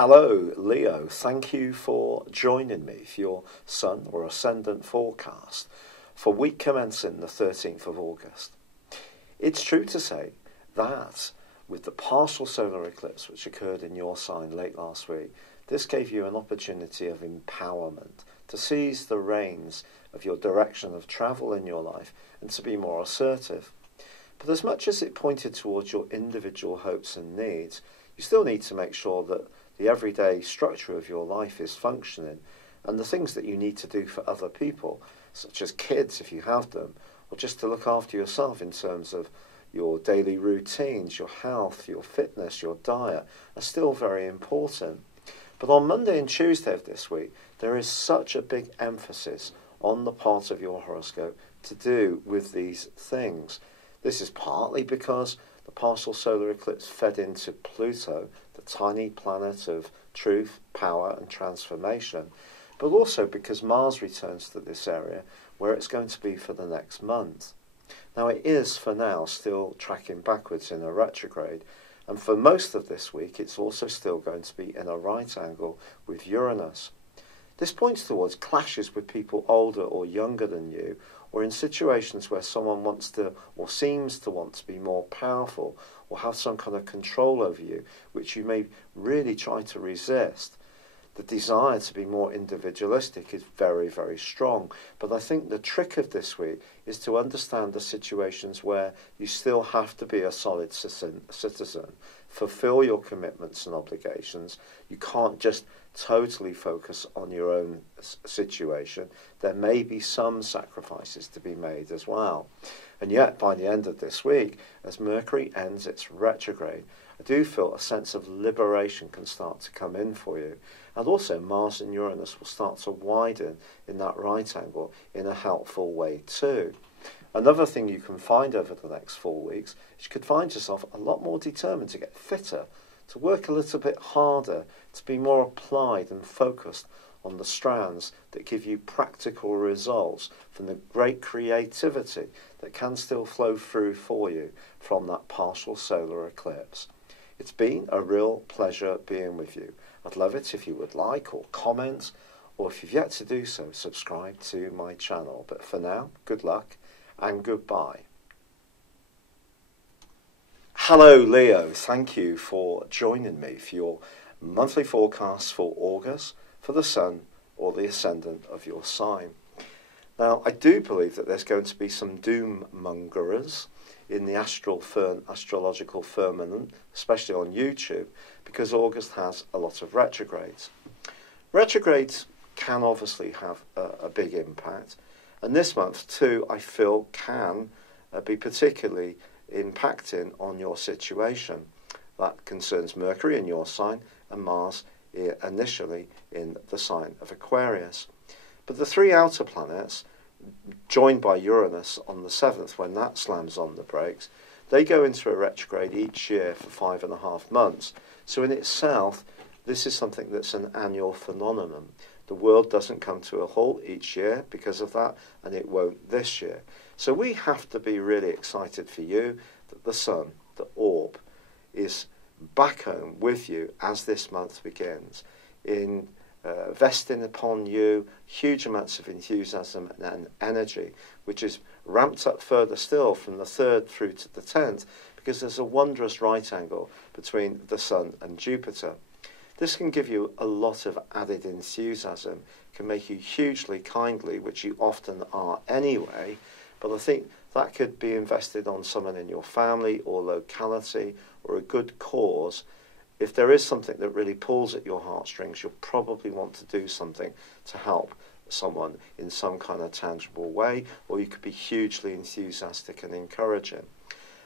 Hello, Leo. Thank you for joining me for your Sun or Ascendant forecast for week commencing the 13th of August. It's true to say that with the partial solar eclipse which occurred in your sign late last week, this gave you an opportunity of empowerment to seize the reins of your direction of travel in your life and to be more assertive. But as much as it pointed towards your individual hopes and needs, you still need to make sure that the everyday structure of your life is functioning, and the things that you need to do for other people, such as kids if you have them, or just to look after yourself in terms of your daily routines, your health, your fitness, your diet, are still very important. But on Monday and Tuesday of this week, there is such a big emphasis on the part of your horoscope to do with these things. This is partly because the partial solar eclipse fed into Pluto, the tiny planet of truth, power and transformation, but also because Mars returns to this area where it's going to be for the next month. Now it is, for now, still tracking backwards in a retrograde, and for most of this week it's also still going to be in a right angle with Uranus. This points towards clashes with people older or younger than you, or in situations where someone wants to or seems to want to be more powerful or have some kind of control over you, which you may really try to resist. The desire to be more individualistic is very, very strong. But I think the trick of this week is to understand the situations where you still have to be a solid citizen, fulfill your commitments and obligations. You can't just totally focus on your own situation. There may be some sacrifices to be made as well. And yet, by the end of this week, as Mercury ends its retrograde, I do feel a sense of liberation can start to come in for you. And also Mars and Uranus will start to widen in that right angle in a helpful way too. Another thing you can find over the next 4 weeks is you could find yourself a lot more determined to get fitter, to work a little bit harder, to be more applied and focused on the strands that give you practical results from the great creativity that can still flow through for you from that partial solar eclipse. It's been a real pleasure being with you. I'd love it if you would like or comment, or if you've yet to do so, subscribe to my channel. But for now, good luck and goodbye. Hello, Leo. Thank you for joining me for your monthly forecast for August for the Sun or the Ascendant of your sign. Now, I do believe that there's going to be some doom mongerers in the astrological firmament, especially on YouTube, because August has a lot of retrogrades. Retrogrades can obviously have a big impact, and this month too, I feel, can be particularly impacting on your situation. That concerns Mercury in your sign and Mars initially in the sign of Aquarius. But the three outer planets, joined by Uranus on the 7th, when that slams on the brakes, they go into a retrograde each year for 5.5 months. So in itself, this is something that's an annual phenomenon. The world doesn't come to a halt each year because of that, and it won't this year. So we have to be really excited for you that the Sun, the orb, is back home with you as this month begins, investing upon you huge amounts of enthusiasm and energy, which is ramped up further still from the 3rd through to the 10th, because there's a wondrous right angle between the Sun and Jupiter. This can give you a lot of added enthusiasm, can make you hugely kindly, which you often are anyway, but I think that could be invested on someone in your family or locality or a good cause. If there is something that really pulls at your heartstrings, you'll probably want to do something to help someone in some kind of tangible way, or you could be hugely enthusiastic and encouraging.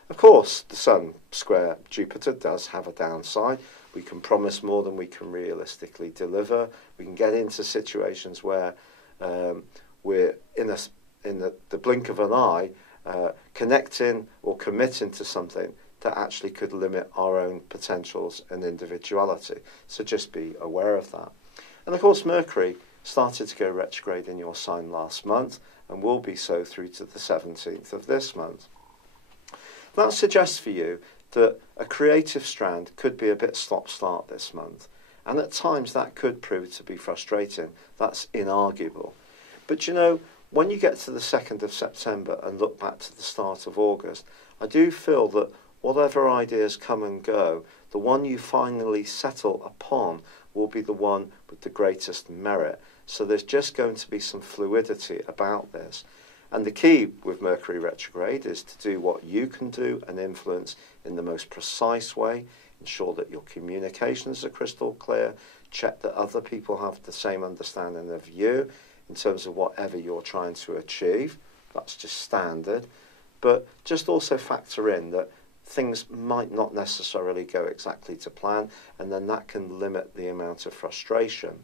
Of course, the Sun square Jupiter does have a downside. We can promise more than we can realistically deliver. We can get into situations where we're in the blink of an eye connecting or committing to something that actually could limit our own potentials and individuality. So just be aware of that. And of course, Mercury started to go retrograde in your sign last month and will be so through to the 17th of this month. That suggests for you that a creative strand could be a bit stop-start this month. And at times that could prove to be frustrating. That's inarguable. But you know, when you get to the 2nd of September and look back to the start of August, I do feel that whatever ideas come and go, the one you finally settle upon will be the one with the greatest merit. So there's just going to be some fluidity about this. And the key with Mercury retrograde is to do what you can do and influence in the most precise way. Ensure that your communications are crystal clear. Check that other people have the same understanding of you in terms of whatever you're trying to achieve. That's just standard. But just also factor in that things might not necessarily go exactly to plan, and then that can limit the amount of frustration.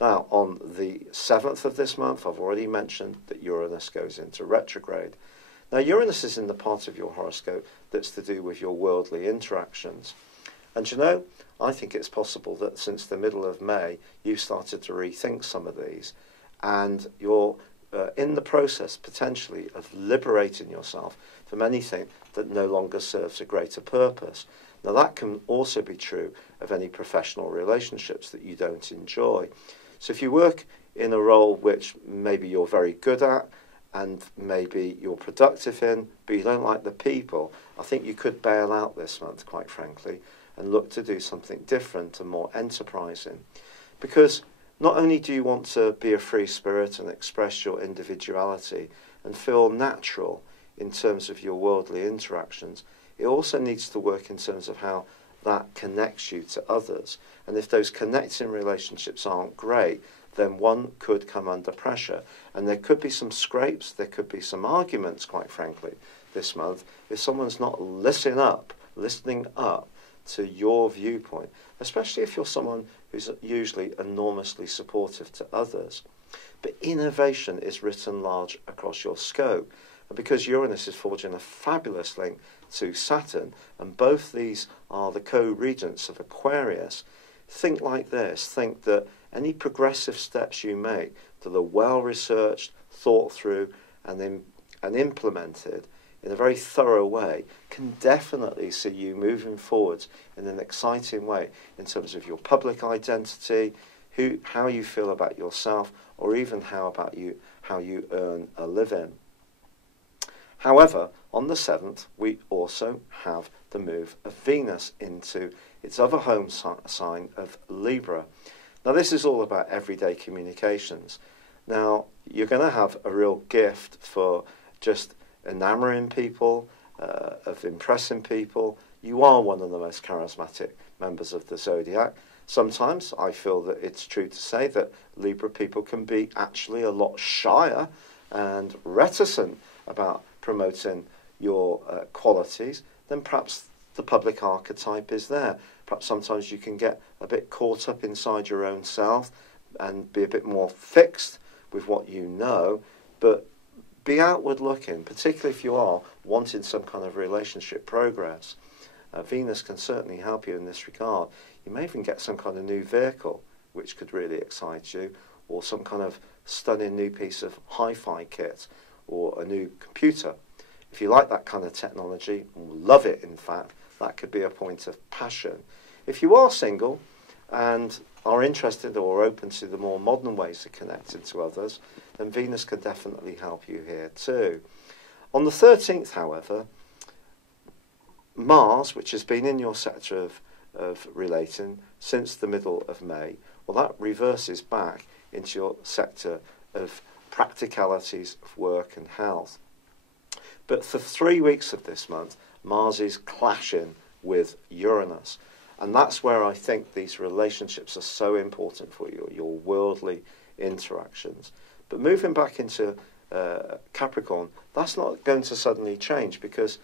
Now, on the 7th of this month, I've already mentioned that Uranus goes into retrograde. Now, Uranus is in the part of your horoscope that's to do with your worldly interactions. And you know, I think it's possible that since the middle of May, you've started to rethink some of these, and you're in the process, potentially, of liberating yourself from anything that no longer serves a greater purpose. Now, that can also be true of any professional relationships that you don't enjoy. So if you work in a role which maybe you're very good at and maybe you're productive in, but you don't like the people, I think you could bail out this month, quite frankly, and look to do something different and more enterprising. Because not only do you want to be a free spirit and express your individuality and feel natural in terms of your worldly interactions, it also needs to work in terms of how that connects you to others. And if those connecting relationships aren't great, then one could come under pressure. And there could be some scrapes, there could be some arguments, quite frankly, this month, if someone's not listening up to your viewpoint, especially if you're someone who's usually enormously supportive to others. But innovation is written large across your scope. And because Uranus is forging a fabulous link to Saturn, and both these are the co-regents of Aquarius, think like this. Think that any progressive steps you make that are well-researched, thought through, and implemented in a very thorough way can definitely see you moving forwards in an exciting way in terms of your public identity, how you feel about yourself, or even how you earn a living. However, on the 7th, we also have the move of Venus into its other home sign of Libra. Now, this is all about everyday communications. Now, you're going to have a real gift for just enamoring people, of impressing people. You are one of the most charismatic members of the Zodiac. Sometimes I feel that it's true to say that Libra people can be actually a lot shyer and reticent about promoting your qualities than perhaps the public archetype is there. Perhaps sometimes you can get a bit caught up inside your own self and be a bit more fixed with what you know, but be outward looking, particularly if you are wanting some kind of relationship progress. Venus can certainly help you in this regard. You may even get some kind of new vehicle which could really excite you, or some kind of stunning new piece of hi-fi kit, or a new computer. If you like that kind of technology, love it in fact, that could be a point of passion. If you are single and are interested or open to the more modern ways of connecting to others, then Venus can definitely help you here too. On the 13th, however, Mars, which has been in your sector of relating since the middle of May, well, that reverses back into your sector of practicalities of work and health. But for 3 weeks of this month, Mars is clashing with Uranus. And that's where I think these relationships are so important for you, your worldly interactions. But moving back into Capricorn, that's not going to suddenly change, because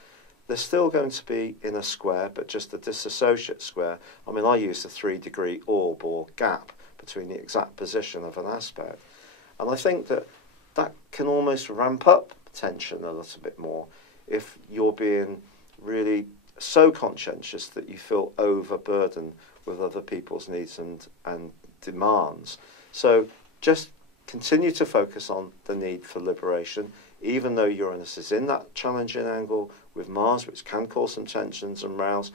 they're still going to be in a square, but just a disassociate square. I mean, I use the 3-degree orb or gap between the exact position of an aspect. And I think that can almost ramp up tension a little bit more if you're being really so conscientious that you feel overburdened with other people's needs and demands. So just continue to focus on the need for liberation, even though Uranus is in that challenging angle with Mars, which can cause some tensions and rows,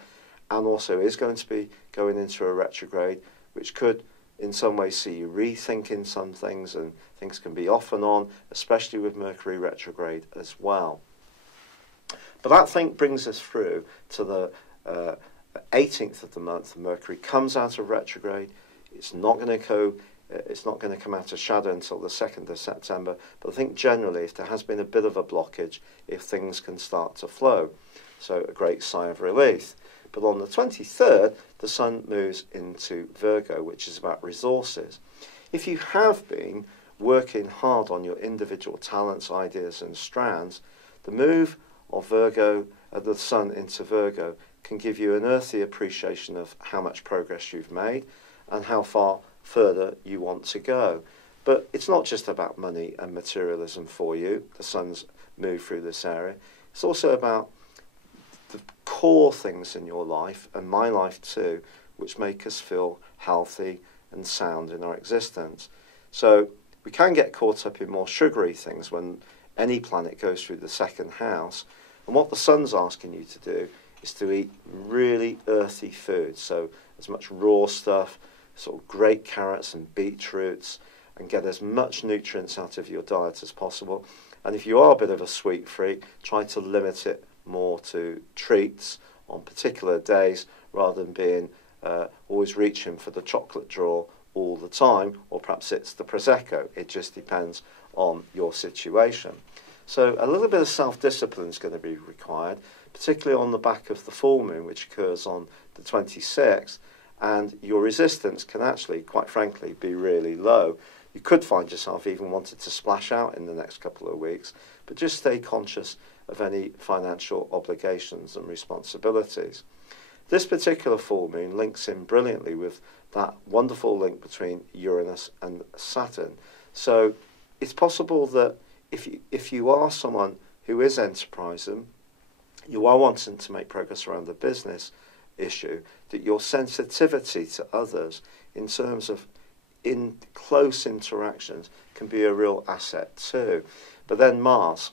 and also is going to be going into a retrograde, which could in some ways see you rethinking some things, and things can be off and on, especially with Mercury retrograde as well. But that thing brings us through to the 18th of the month. Mercury comes out of retrograde. It's not going to come out of shadow until the 2nd of September. But I think generally, if there has been a bit of a blockage, if things can start to flow, so a great sigh of relief. But on the 23rd, the Sun moves into Virgo, which is about resources. If you have been working hard on your individual talents, ideas and strands, the move of the Sun into Virgo can give you an earthy appreciation of how much progress you've made and how far further you want to go. But it's not just about money and materialism for you, the Sun's move through this area. It's also about the core things in your life, and my life too, which make us feel healthy and sound in our existence. So we can get caught up in more sugary things when any planet goes through the second house. And what the Sun's asking you to do is to eat really earthy food. So as much raw stuff, sort of great carrots and beetroots, and get as much nutrients out of your diet as possible. And if you are a bit of a sweet freak, try to limit it more to treats on particular days rather than being always reaching for the chocolate drawer all the time, or perhaps it's the Prosecco. It just depends on your situation. So a little bit of self-discipline is going to be required, particularly on the back of the full moon, which occurs on the 26th, and your resistance can actually, quite frankly, be really low. You could find yourself even wanting to splash out in the next couple of weeks, but just stay conscious of any financial obligations and responsibilities. This particular full moon links in brilliantly with that wonderful link between Uranus and Saturn. So it's possible that if you are someone who is enterprising, you are wanting to make progress around the business issue, that your sensitivity to others in terms of in close interactions can be a real asset too. But then Mars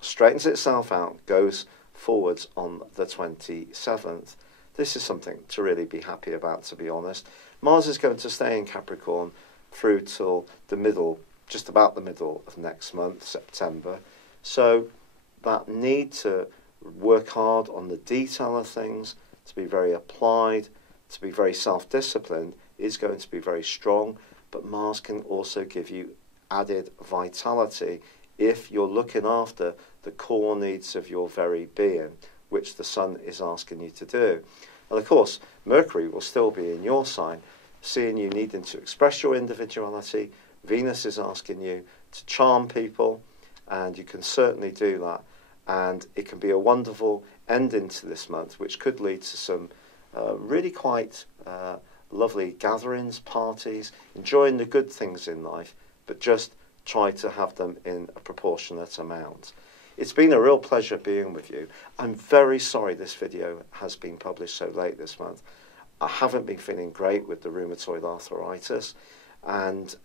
straightens itself out, goes forwards on the 27th. This is something to really be happy about, to be honest. Mars is going to stay in Capricorn through till the middle, just about the middle of next month, September. So that need to work hard on the detail of things, to be very applied, to be very self-disciplined, is going to be very strong. But Mars can also give you added vitality if you're looking after the core needs of your very being, which the Sun is asking you to do. And of course, Mercury will still be in your sign, seeing you needing to express your individuality. Venus is asking you to charm people, and you can certainly do that. And it can be a wonderful ending to this month, which could lead to some really quite lovely gatherings, parties, enjoying the good things in life, but just try to have them in a proportionate amount. It's been a real pleasure being with you. I'm very sorry this video has been published so late this month. I haven't been feeling great with the rheumatoid arthritis, and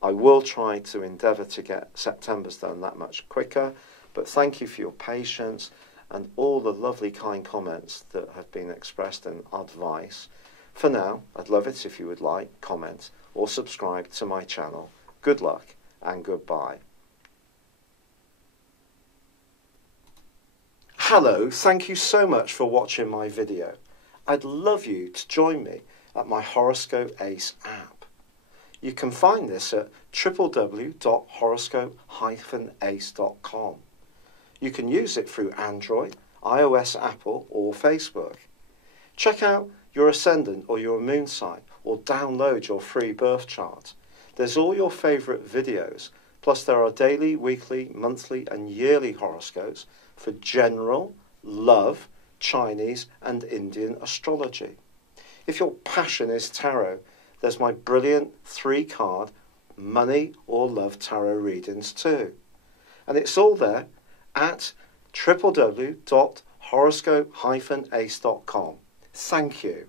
I will try to endeavour to get September's done that much quicker. But thank you for your patience and all the lovely kind comments that have been expressed and advice. For now, I'd love it if you would like, comment or subscribe to my channel. Good luck and goodbye. Hello, thank you so much for watching my video. I'd love you to join me at my Horoscope Ace app. You can find this at www.horoscope-ace.com. You can use it through Android, iOS, Apple or Facebook. Check out your ascendant or your moon sign, or download your free birth chart. There's all your favourite videos, plus there are daily, weekly, monthly and yearly horoscopes for general, love, Chinese and Indian astrology. If your passion is tarot, there's my brilliant 3-card money or love tarot readings too. And it's all there at www.horoscope-ace.com. Thank you.